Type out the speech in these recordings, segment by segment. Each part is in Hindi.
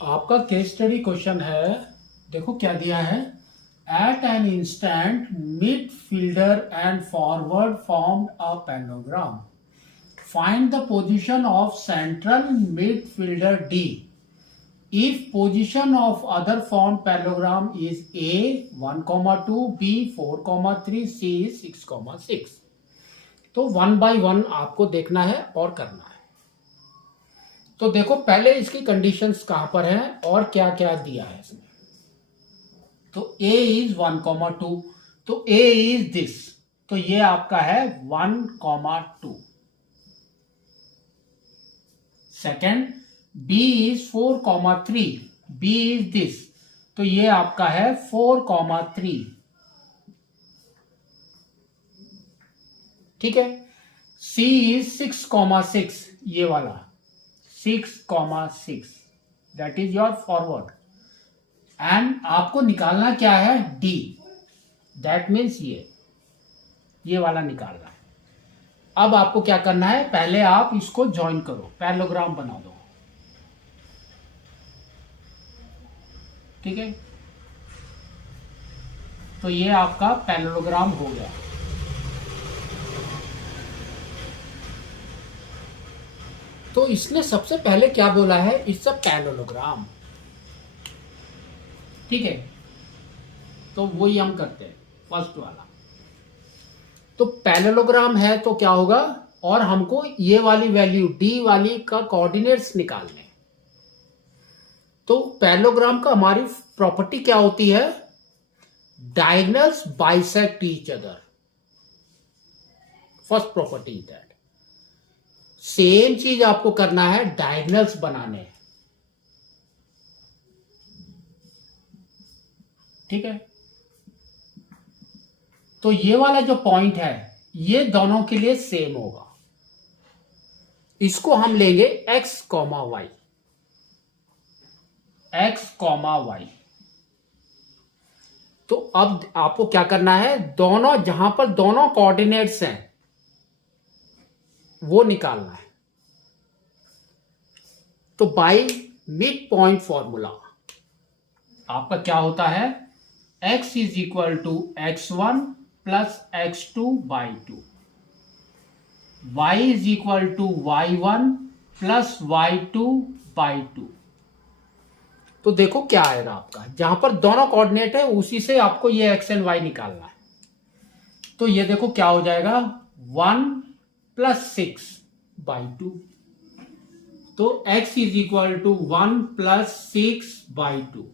आपका केस स्टडी क्वेश्चन है। देखो क्या दिया है। At an instant mid fielder and forward formed a panogram. Find the position of central mid fielder D if position of other formed parallelogram is a 1,2, b 4,3, c 6,6। तो 1 by 1 आपको देखना है और करना है। तो देखो पहले इसकी कंडीशंस कहां पर हैं और क्या क्या दिया है इसमें। तो a इज 1,2, तो a इज दिस, तो ये आपका है 1,2। Second, b is 4,3, b is this, तो ये आपका है 4,3। ठीक है। c इज 6,6, ये वाला 6,6, that is your forward. And आपको निकालना क्या है, d, दैट मीन्स ये वाला निकालना है। अब आपको क्या करना है, पहले आप इसको ज्वाइन करो, पैरेललोग्राम बना दो। ठीक है, तो ये आपका पैरेललोग्राम हो गया। तो इसने सबसे पहले क्या बोला है, इट्स अ पैरेललोग्राम। ठीक है, तो वही हम करते हैं फर्स्ट वाला। तो पैरेललोग्राम है तो क्या होगा, और हमको ये वाली वैल्यू डी वाली का कोऑर्डिनेट्स निकालने। तो पैरेललोग्राम का हमारी प्रॉपर्टी क्या होती है, diagonals bisect each other. First property that. Same चीज आपको करना है, डायगोनल्स बनाने। ठीक है, तो ये वाला जो पॉइंट है ये दोनों के लिए सेम होगा। इसको हम लेंगे x, y, x, y। तो अब आपको क्या करना है, दोनों जहां पर दोनों कोऑर्डिनेट्स हैं वो निकालना है। तो बाय मिड पॉइंट फॉर्मूला आपका क्या होता है, x is equal to x1 plus x2 by 2, y is equal to y1 plus y2 by 2। तो देखो क्या आएगा आपका, जहां पर दोनों कोऑर्डिनेट है उसी से आपको ये x एंड y निकालना है। तो ये देखो क्या हो जाएगा, 1 प्लस 6 बाई 2। तो x is equal to 1 plus 6 by 2,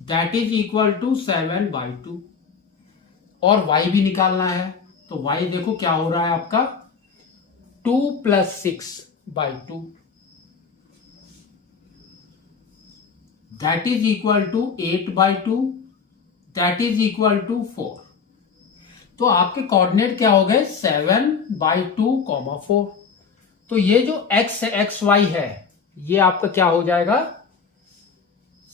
that is equal to 7 by 2। और y भी निकालना है, तो y देखो क्या हो रहा है आपका, 2 plus 6 by 2, that is equal to 8 by 2, that is equal to 4। तो आपके कोऑर्डिनेट क्या हो गए, 7 बाई 2, 4। तो ये जो x y है ये आपका क्या हो जाएगा,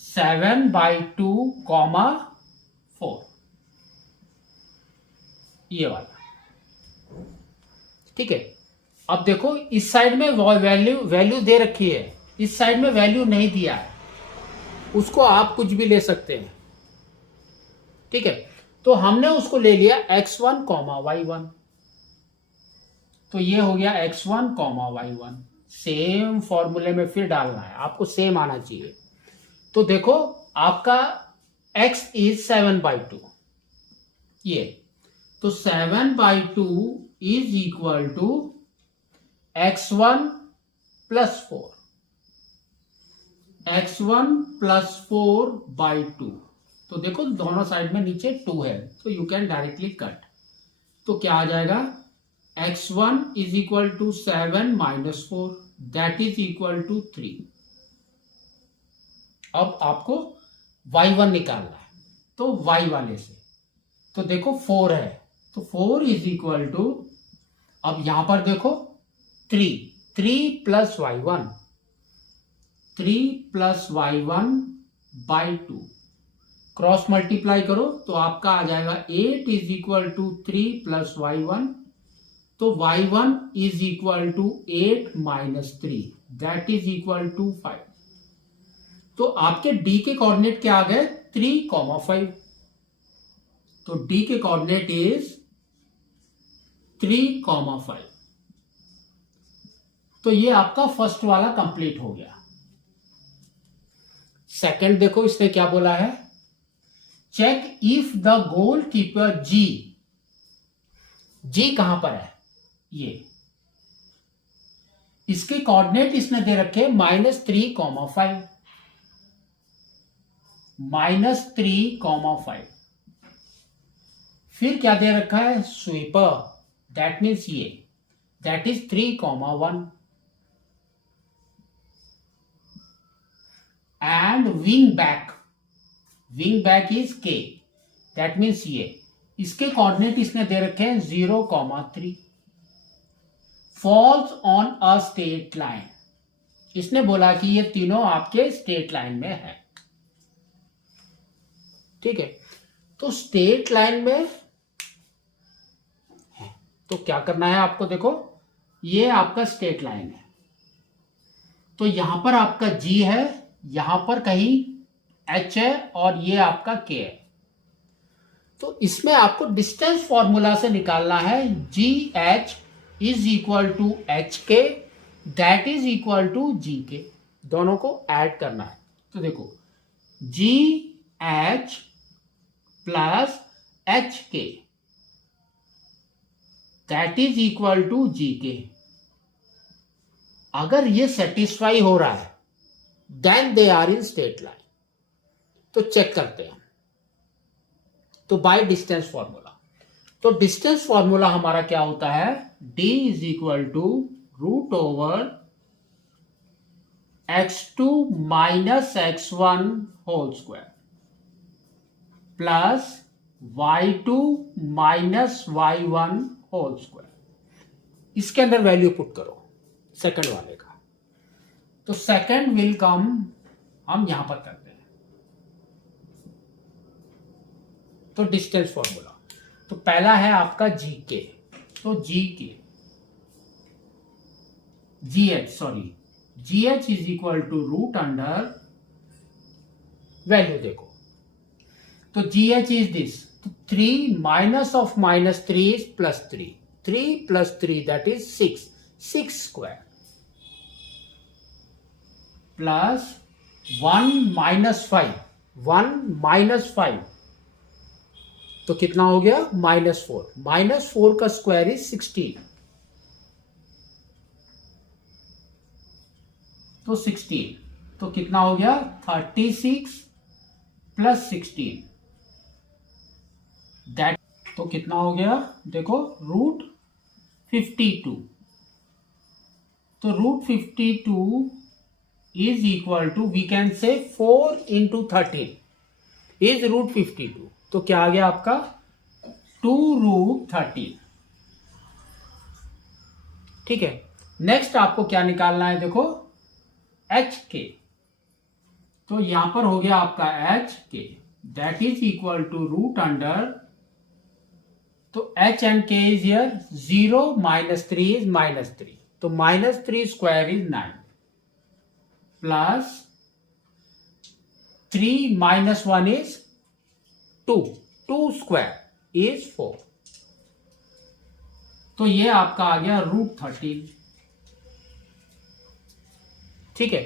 7 बाई 2, 4, ये वाला। ठीक है, अब देखो इस साइड में वैल्यू दे रखी है, इस साइड में वैल्यू नहीं दिया है, उसको आप कुछ भी ले सकते हैं। ठीक है, तो हमने उसको ले लिया x1, y1। तो ये हो गया x1, y1। सेम फॉर्मूले में फिर डालना है, आपको सेम आना चाहिए। तो देखो आपका x इज 7 बाई 2, ये तो 7 by 2 is equal to x1 plus 4, x1 plus 4 by 2। तो देखो दोनों साइड में नीचे 2 है, तो यू कैन डायरेक्टली कट। तो क्या आ जाएगा, x1 is equal to 7 minus 4, that is equal to 3। अब आपको y1 निकालना है, तो y वाले से तो देखो 4 है, तो 4 इज इक्वल टू, अब यहां पर देखो 3 plus y1, 3 plus y1 by 2, cross multiply करो तो आपका आ जाएगा 8 is equal to 3 plus y1। तो y1 is equal to 8 minus 3, that is equal to 5। तो आपके डी के कोऑर्डिनेट क्या आ गए 3,5। तो डी के कोऑर्डिनेट इज 3,5। तो ये आपका फर्स्ट वाला कंप्लीट हो गया। सेकंड देखो इसने क्या बोला है, check if the goal keeper G कहां पर है, ये इसके कोऑर्डिनेट इसने दे रखे -3,5 -3,5। फिर क्या दे रखा है स्वीपर, दैट मीन्स ये that is 3,1 and wing back is के, दैट मीन्स ये इसके कोऑर्डिनेट इसने दे रखे हैं 0,3 falls on a straight line. इसने बोला कि ये तीनों आपके स्ट्रेट लाइन में है। ठीक है, तो स्ट्रेट लाइन में है तो क्या करना है आपको, देखो ये आपका स्ट्रेट लाइन है, तो यहां पर आपका जी है, यहां पर कहीं एच है और ये आपका के है। तो इसमें आपको डिस्टेंस फॉर्मूला से निकालना है G H is equal to H K that is equal to G K, दोनों को ऐड करना है। तो देखो G H plus H K that is equal to G K. अगर ये सेटिस्फाई हो रहा है then they are in straight line. तो चेक करते हैं, तो बाय डिस्टेंस फॉर्मूला, तो डिस्टेंस फॉर्मूला हमारा क्या होता है, d is equal to √over x2 minus x1 whole square plus y2 minus y1 whole square. इसके अंदर वैल्यू पुट करो सेकंड वाले का, तो सेकंड विल कम, हम यहां पर करते हैं। तो डिस्टेंस फॉर्मूला, तो पहला है आपका जी के, तो G H is equal to √root under, value देखो, तो जी एच इज दिस, तो 3 minus of -3 is +3, 3 + 3 that is 6 square plus 1 - 5 तो कितना हो गया -4, -4 का स्क्वायर इज 16, तो 16, तो कितना हो गया 36 + 16 दैट, तो कितना हो गया देखो √52, तो √52 is equal to, we can say 4 × 13 is √52, तो क्या आ गया आपका 2√13। ठीक है, नेक्स्ट आपको क्या निकालना है, देखो एच के, तो यहां पर हो गया आपका H K that is equal to √root under, तो H and K is here 0 - 3 is -3, तो -3 square is 9 plus 3 - 1 is 2 square is 4, तो ये आपका आ गया √13। ठीक है,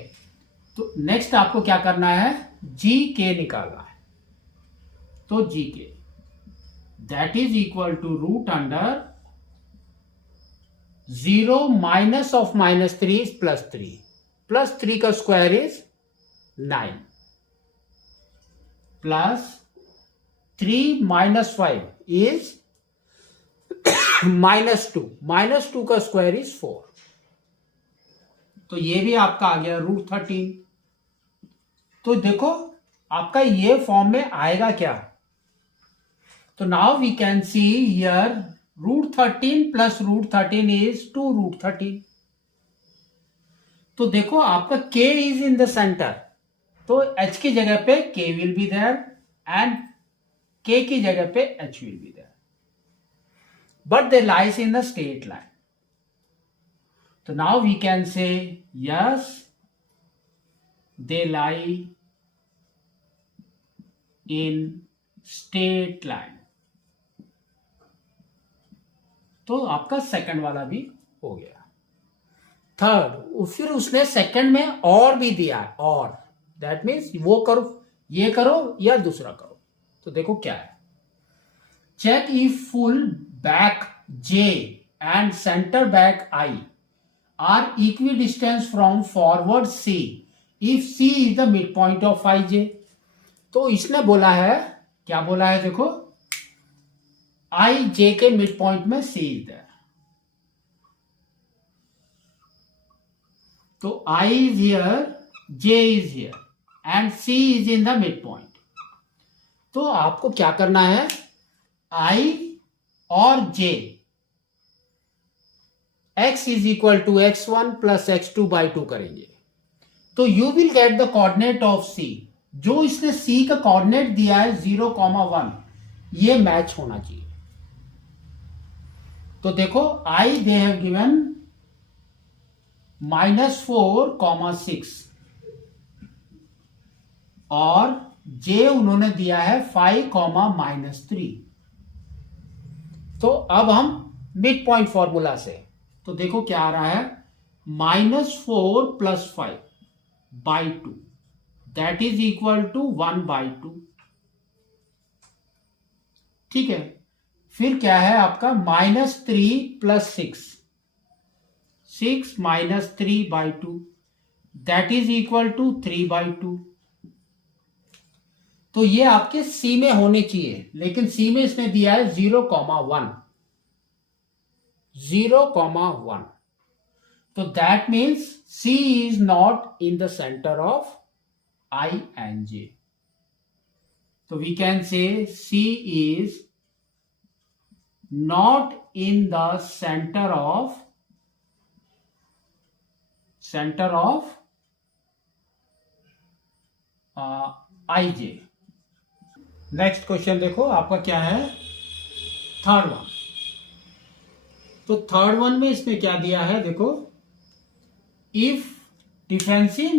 तो नेक्स्ट आपको क्या करना है, जी के निकालना है, तो G K that is equal to √root under 0 minus of -3 is +3, +3 का स्क्वायर इज 9 प्लस 3 - 5 इज -2 का स्क्वायर इज 4, तो ये भी आपका आ गया √13। तो देखो आपका ये फॉर्म में आएगा क्या, तो now we can see here √13 + √13 is 2√13, तो देखो आपका k is in the centre, तो h की जगह पे k will be there and k की जगह पे h will be there, but they lies in the straight line. तो now we can say yes they lie in straight line. तो आपका सेकंड वाला भी हो गया. थर्ड, फिर उसने सेकंड में और भी दिया है, और दैट मीन्स वो करो, ये करो या दूसरा करो. तो देखो क्या है. Check if full back J and center back I are equidistant from forward C if C is the midpoint of Ij. तो इसने बोला है, क्या बोला है देखो, Ij के मिड पॉइंट में C is there. तो I is here, J is here and C is in the midpoint. तो आपको क्या करना है, I और J x is equal to x1 plus x2 by 2 करेंगे. तो you will get the coordinate of C. जो इसने C का कोऑर्डिनेट दिया है 0,1, ये मैच होना चाहिए. तो देखो I दे हैव गिवन -4,6 और J उन्होंने दिया है 5,-3. तो अब हम मिड पॉइंट फॉर्मूला से, तो देखो क्या आ रहा है, -4 + 5/2 दैट इज इक्वल टू 1/2. ठीक है. फिर क्या है आपका -3 + 6 3/2 दैट इज इक्वल टू 3/2. तो ये आपके C में होने चाहिए, लेकिन C में इसने दिया है 0,1. तो that means C is not in the center of I and J. So we can say C is not in the center of IJ. Next question देखो आपका क्या है, थर्ड वन. तो थर्ड वन में इसने क्या दिया है देखो, if defensive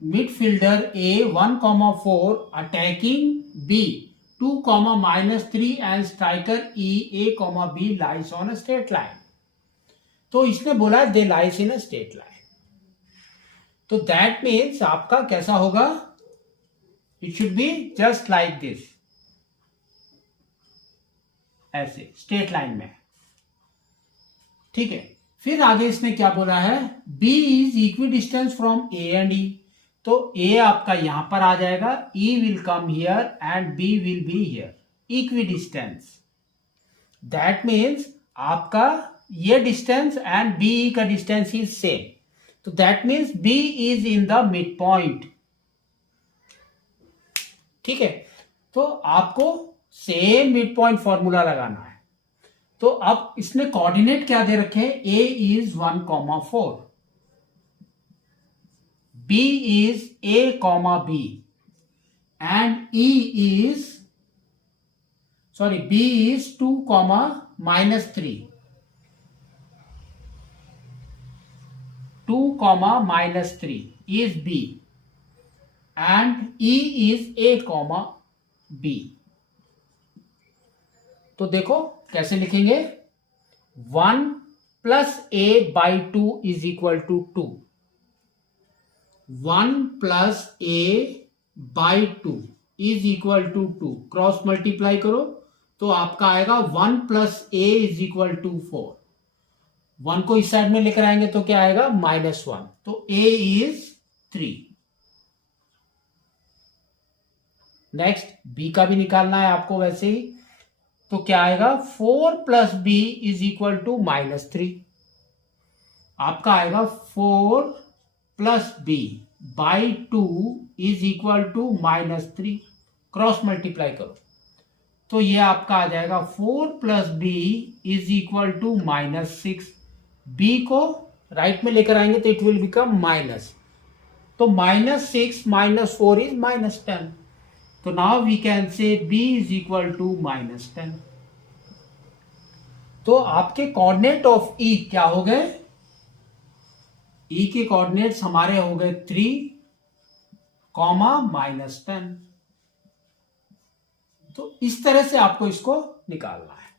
midfielder A 1,4 attacking B 2,-3 and striker E A, B lies on a straight line. तो इसने बोला they lies in a straight line. तो दैट मीन्स आपका कैसा होगा, it should be just like this, ऐसे स्ट्रेट लाइन में. ठीक है. फिर आगे इसने क्या बोला है, B is equidistance from A and E. तो A आपका यहां पर आ जाएगा, E will come here and B will be here, equidistance. That means आपका ये डिस्टेंस एंड B का डिस्टेंस इज सेम. तो that means B is in the mid point. ठीक है. तो आपको सेम मिड पॉइंट फॉर्मूला लगाना है. तो अब इसने कोऑर्डिनेट क्या दे रखे हैं, A is 1,4, B is A, B and B is 2,-3 is B and E is A, B. तो देखो कैसे लिखेंगे, 1 + A/2 is equal to 2. 1 + A/2 is equal to 2. Cross multiply करो तो आपका आएगा 1 + A इज इक्वल टू 4. 1 को इस साइड में लेकर आएंगे तो क्या आएगा, -1. तो A इज 3. नेक्स्ट B का भी निकालना है आपको वैसे ही. तो क्या आएगा, 4 + B इज इक्वल टू -3. आपका आएगा 4 + B/2 is equal to -3. Cross multiply करो तो ये आपका आ जाएगा 4 + B is equal to -6. B को राइट में लेकर आएंगे तो इट विल बिकम माइनस. तो -6 - 4 इज -10. तो now we can say B is equal to -10. तो आपके कोऑर्डिनेट ऑफ E क्या हो गए, E के कोऑर्डिनेट्स हमारे हो गए 3, -10. तो इस तरह से आपको इसको निकालना है।